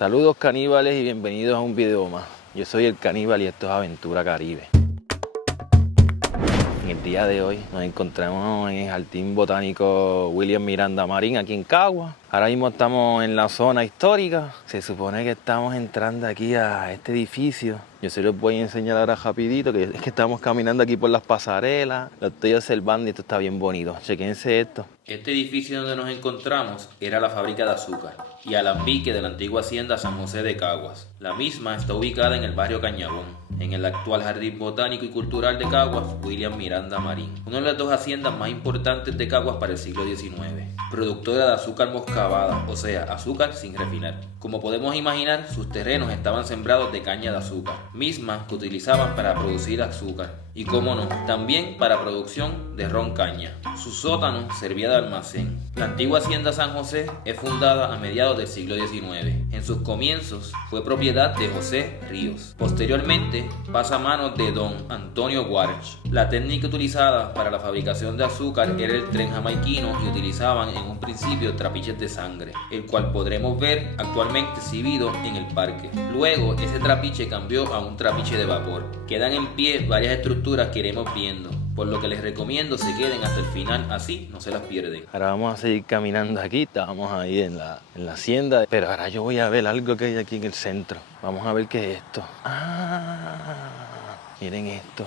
Saludos caníbales y bienvenidos a un video más. Yo soy el Caníbal y esto es Aventura Caribe. En el día de hoy nos encontramos en el Jardín Botánico William Miranda Marín aquí en Caguas. Ahora mismo estamos en la zona histórica. Se supone que estamos entrando aquí a este edificio. Yo se los voy a enseñar ahora rapidito, que es que estamos caminando aquí por las pasarelas. Lo estoy observando y esto está bien bonito. Chequense esto. Este edificio donde nos encontramos era la fábrica de azúcar y alambique de la antigua hacienda San José de Caguas. La misma está ubicada en el barrio Cañabón, en el actual Jardín Botánico y Cultural de Caguas, William Miranda Marín. Una de las dos haciendas más importantes de Caguas para el siglo XIX. Productora de azúcar moscabada, o sea, azúcar sin refinar. Como podemos imaginar, sus terrenos estaban sembrados de caña de azúcar, misma que utilizaban para producir azúcar. Y cómo no, también para producción de ron caña. Su sótano servía de almacén. La antigua hacienda San José es fundada a mediados del siglo XIX. En sus comienzos fue propiedad de José Ríos. Posteriormente pasa a manos de don Antonio Guarch. La técnica utilizada para la fabricación de azúcar era el tren jamaiquino y utilizaban en un principio trapiches de sangre, el cual podremos ver actualmente exhibido en el parque. Luego ese trapiche cambió a un trapiche de vapor. Quedan en pie varias estructuras que iremos viendo, por lo que les recomiendo se queden hasta el final, así no se las pierden. Ahora vamos a seguir caminando aquí, estábamos ahí en la hacienda, pero ahora yo voy a ver algo que hay aquí en el centro. Vamos a ver qué es esto. Miren esto.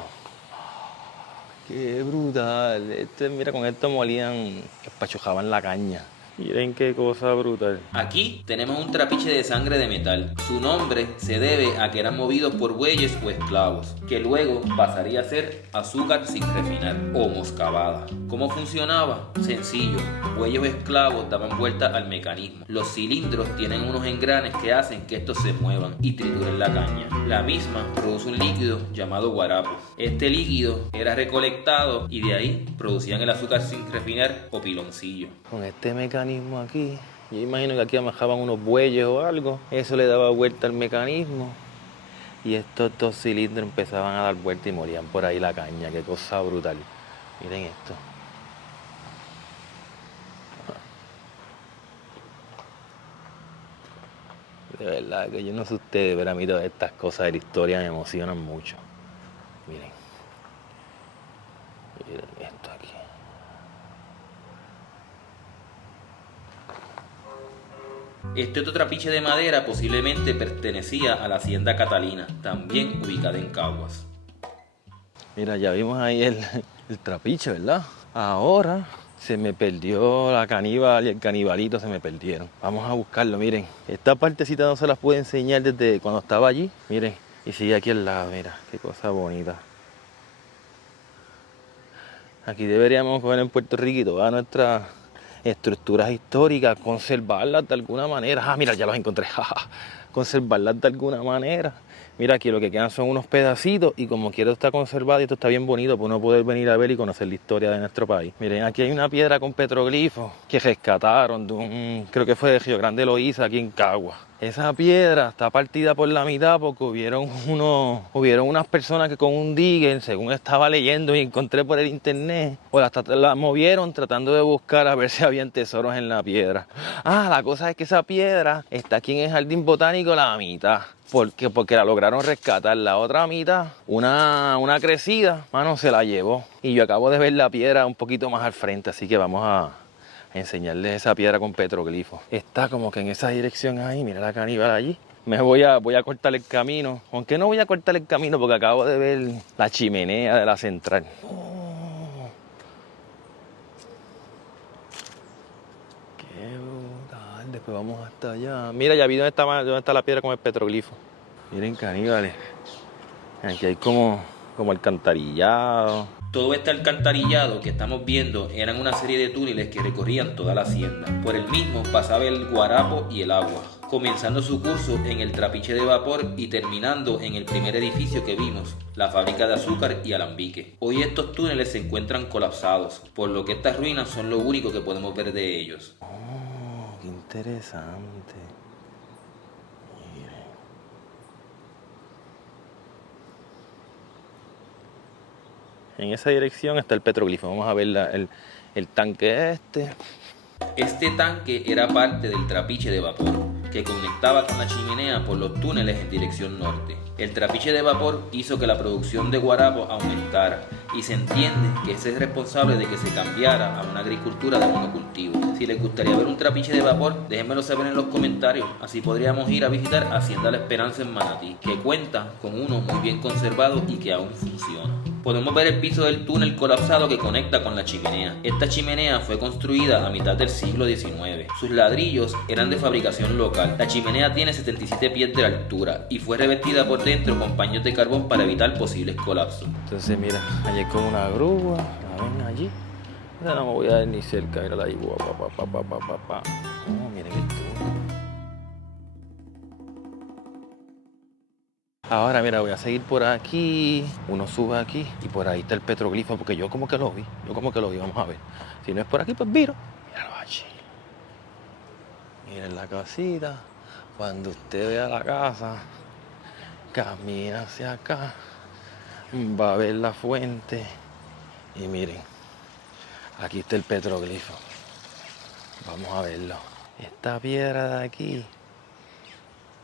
Qué brutal. Mira, con esto molían, espachujaban la caña. Miren qué cosa brutal. Aquí tenemos un trapiche de sangre de metal. Su nombre se debe a que eran movidos por bueyes o esclavos, que luego pasaría a ser azúcar sin refinar o moscabada. ¿Cómo funcionaba? Sencillo. Bueyes o esclavos daban vuelta al mecanismo. Los cilindros tienen unos engranes que hacen que estos se muevan y trituren la caña. La misma produce un líquido llamado guarapo. Este líquido era recolectado y de ahí producían el azúcar sin refinar o piloncillo. Con este mecanismo aquí, yo imagino que aquí amajaban unos bueyes o algo, eso le daba vuelta al mecanismo y estos dos cilindros empezaban a dar vuelta y morían por ahí la caña. Qué cosa brutal. Miren esto. De verdad que yo no sé ustedes, pero a mí todas estas cosas de la historia me emocionan mucho. Miren esto aquí. Este otro trapiche de madera posiblemente pertenecía a la hacienda Catalina, también ubicada en Caguas. Mira, ya vimos ahí el trapiche, ¿verdad? Ahora se me perdió la caníbal y el canibalito se me perdieron. Vamos a buscarlo, miren. Esta partecita no se las pude enseñar desde cuando estaba allí. Miren, y sigue aquí al lado, mira, qué cosa bonita. Aquí deberíamos coger en Puerto Rico todas nuestras estructuras históricas, conservarlas de alguna manera. Mira, ya los encontré. Conservarlas de alguna manera. Mira, aquí lo que quedan son unos pedacitos y como quiero está conservado y esto está bien bonito para uno poder venir a ver y conocer la historia de nuestro país. Miren, aquí hay una piedra con petroglifos que rescataron de creo que fue de Río Grande Loíza, aquí en Caguas. Esa piedra está partida por la mitad porque hubieron unas personas que con un digger, según estaba leyendo y encontré por el internet, la movieron tratando de buscar a ver si habían tesoros en la piedra. La cosa es que esa piedra está aquí en el Jardín Botánico la mitad. Porque la lograron rescatar. La otra mitad, una crecida, mano, se la llevó. Y yo acabo de ver la piedra un poquito más al frente, así que vamos a enseñarles esa piedra con petroglifos. Está como que en esa dirección ahí, mira la caníbal allí. Voy a cortar el camino, aunque no voy a cortar el camino porque acabo de ver la chimenea de la central. Qué brutal, después vamos hasta allá. Mira, ya vi dónde está la piedra con el petroglifo. Miren, caníbales, aquí hay como alcantarillado. Todo este alcantarillado que estamos viendo eran una serie de túneles que recorrían toda la hacienda. Por el mismo pasaba el guarapo y el agua, comenzando su curso en el trapiche de vapor y terminando en el primer edificio que vimos, la fábrica de azúcar y alambique. Hoy estos túneles se encuentran colapsados, por lo que estas ruinas son lo único que podemos ver de ellos. Qué interesante. En esa dirección está el petroglifo. Vamos a ver el tanque este. Este tanque era parte del trapiche de vapor que conectaba con la chimenea por los túneles en dirección norte. El trapiche de vapor hizo que la producción de guarapo aumentara y se entiende que ese es responsable de que se cambiara a una agricultura de monocultivo. Si les gustaría ver un trapiche de vapor, déjenmelo saber en los comentarios, así podríamos ir a visitar Hacienda La Esperanza en Manatí, que cuenta con uno muy bien conservado y que aún funciona. Podemos ver el piso del túnel colapsado que conecta con la chimenea. Esta chimenea fue construida a mitad del siglo XIX. Sus ladrillos eran de fabricación local. La chimenea tiene 77 pies de altura y fue revestida por dentro con paños de carbón para evitar posibles colapsos. Entonces mira, allí hay como una grúa, la ven allí. No me voy a ir ni cerca, mira la grúa, Oh, miren esto. Ahora mira, voy a seguir por aquí, uno sube aquí y por ahí está el petroglifo porque yo como que lo vi, vamos a ver. Si no es por aquí, pues míralo allí. Miren la casita, cuando usted vea la casa, camina hacia acá, va a ver la fuente y miren, aquí está el petroglifo. Vamos a verlo. Esta piedra de aquí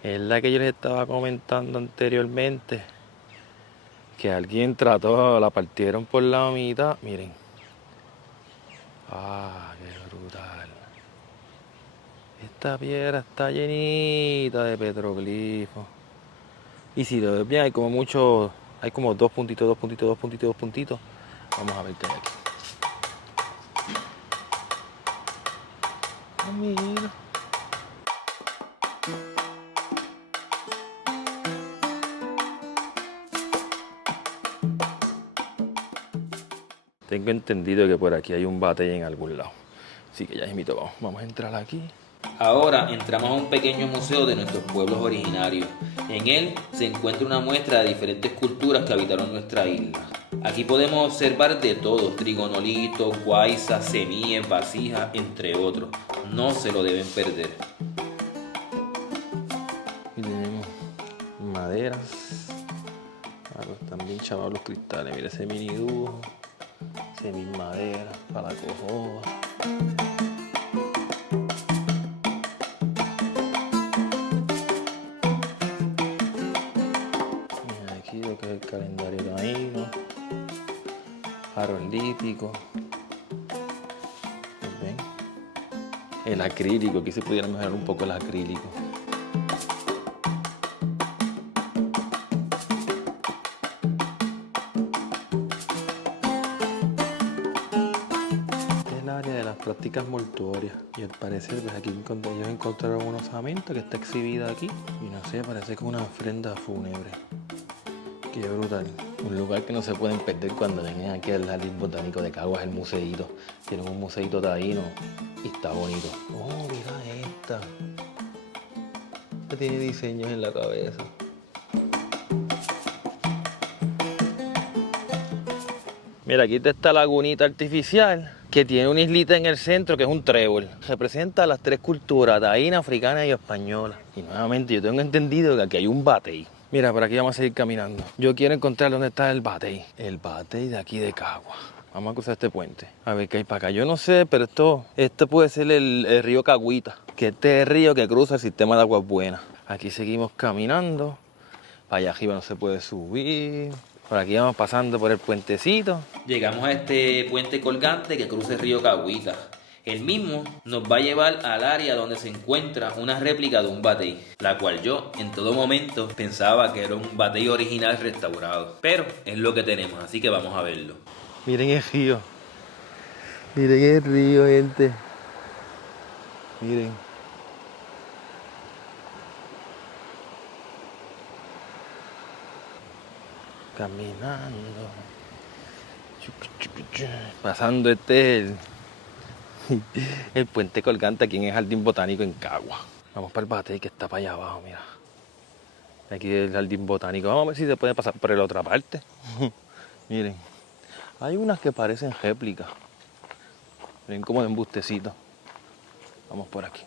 es la que yo les estaba comentando anteriormente. Que alguien trató, la partieron por la mitad. Miren. Ah, qué brutal. Esta piedra está llenita de petroglifos. Y si lo ves bien, hay como muchos, hay como dos puntitos. Vamos a ver qué hay aquí. Ah, mira. Tengo entendido que por aquí hay un batey en algún lado. Así que ya invito, vamos a entrar aquí. Ahora entramos a un pequeño museo de nuestros pueblos originarios. En él se encuentra una muestra de diferentes culturas que habitaron nuestra isla. Aquí podemos observar de todo, trigonolitos, guaisas, semíes, vasijas, entre otros. No se lo deben perder. Aquí tenemos maderas. Están bien chavados los cristales. Mira ese mini dúo. Semis madera para la cojoda. Mira aquí lo que es el calendario taíno, aerolítico. ¿Ven? El acrílico, aquí se pudiera mejorar un poco el acrílico. De las prácticas mortuorias y al parecer pues aquí ellos encontraron una osamenta que está exhibida aquí y no sé, parece que una ofrenda fúnebre. Qué brutal, un lugar que no se pueden perder cuando vengan aquí al Jardín Botánico de Caguas, el museíto. Tienen un museíto taíno y está bonito. Oh, mira esta tiene diseños en la cabeza. Mira, aquí está esta lagunita artificial que tiene una islita en el centro que es un trébol. Representa las tres culturas, taína, africana y española. Y nuevamente yo tengo entendido que aquí hay un batey. Mira, por aquí vamos a seguir caminando. Yo quiero encontrar dónde está el batey. El batey de aquí de Cagua. Vamos a cruzar este puente. A ver qué hay para acá. Yo no sé, pero esto puede ser el río Cagüita. Que este es el río que cruza el sistema de Aguas Buenas. Aquí seguimos caminando. Para allá arriba no se puede subir. Por aquí vamos pasando por el puentecito. Llegamos a este puente colgante que cruza el río Cagüita. El mismo nos va a llevar al área donde se encuentra una réplica de un batey, la cual yo en todo momento pensaba que era un batey original restaurado. Pero es lo que tenemos, así que vamos a verlo. Miren el río. Miren el río, gente. Miren. Caminando. Pasando el puente colgante aquí en el Jardín Botánico en Cagua. Vamos para el batey que está para allá abajo, mira. Aquí el Jardín Botánico. Vamos a ver si se puede pasar por la otra parte. Miren. Hay unas que parecen réplicas. Miren como de embustecito. Vamos por aquí.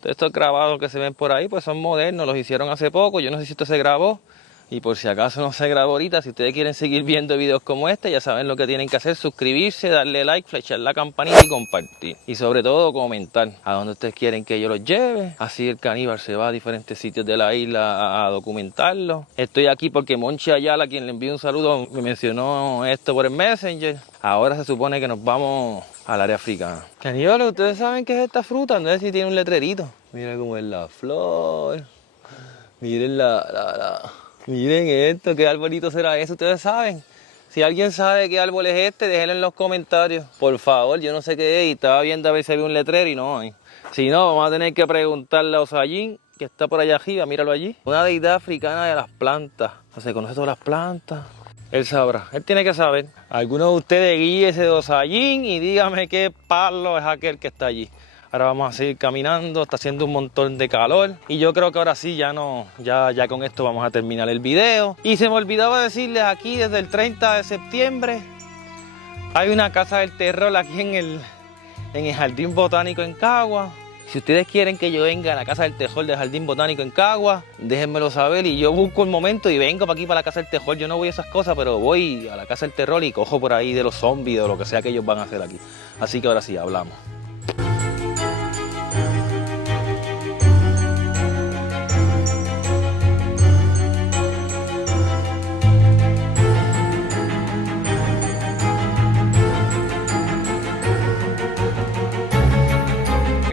Todos estos grabados que se ven por ahí pues son modernos, los hicieron hace poco. Yo no sé si esto se grabó. Y por si acaso no se grabó ahorita, si ustedes quieren seguir viendo videos como este, ya saben lo que tienen que hacer: suscribirse, darle like, flechar la campanita y compartir. Y sobre todo comentar a dónde ustedes quieren que yo los lleve. Así el caníbal se va a diferentes sitios de la isla a documentarlo. Estoy aquí porque Monchi Ayala, a quien le envío un saludo, me mencionó esto por el Messenger. Ahora se supone que nos vamos al área africana. Caníbales, ustedes saben qué es esta fruta, no sé si tiene un letrerito. Mira cómo es la flor. Miren Miren esto, ¿qué arbolito será ese? Ustedes saben. Si alguien sabe qué árbol es este, déjenlo en los comentarios. Por favor, yo no sé qué es y estaba viendo a ver si había un letrero y no hay. Si no, vamos a tener que preguntarle a Osayín, que está por allá arriba, míralo allí. Una deidad africana de las plantas. O sea, conoce todas las plantas. Él sabrá, él tiene que saber. Alguno de ustedes guíese de Osayín y dígame qué palo es aquel que está allí. Ahora vamos a seguir caminando, está haciendo un montón de calor y yo creo que ahora sí ya con esto vamos a terminar el video. Y se me olvidaba decirles, aquí desde el 30 de septiembre hay una casa del terror aquí en el Jardín Botánico en Cagua. Si ustedes quieren que yo venga a la casa del terror del Jardín Botánico en Cagua, déjenmelo saber y yo busco el momento y vengo para aquí para la casa del terror. Yo no voy a esas cosas, pero voy a la casa del terror y cojo por ahí de los zombies o lo que sea que ellos van a hacer aquí. Así que ahora sí, hablamos.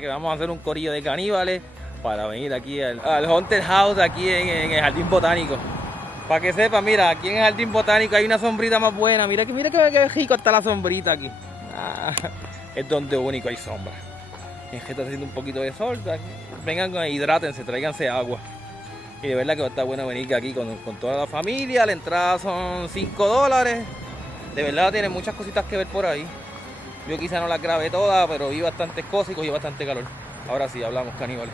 Vamos a hacer un corillo de caníbales para venir aquí al Haunted House aquí en el Jardín Botánico. Para que sepan, mira, aquí en el Jardín Botánico hay una sombrita más buena. Mira que rico está la sombrita aquí. Es donde único hay sombra. Es que está haciendo un poquito de sol. Vengan, hidrátense, tráiganse agua. Y de verdad que va a estar bueno venir aquí con toda la familia. La entrada son $5. De verdad tiene muchas cositas que ver por ahí. Yo quizá no las grabé todas, pero vi bastantes cosas y cogí bastante calor. Ahora sí, hablamos, caníbales.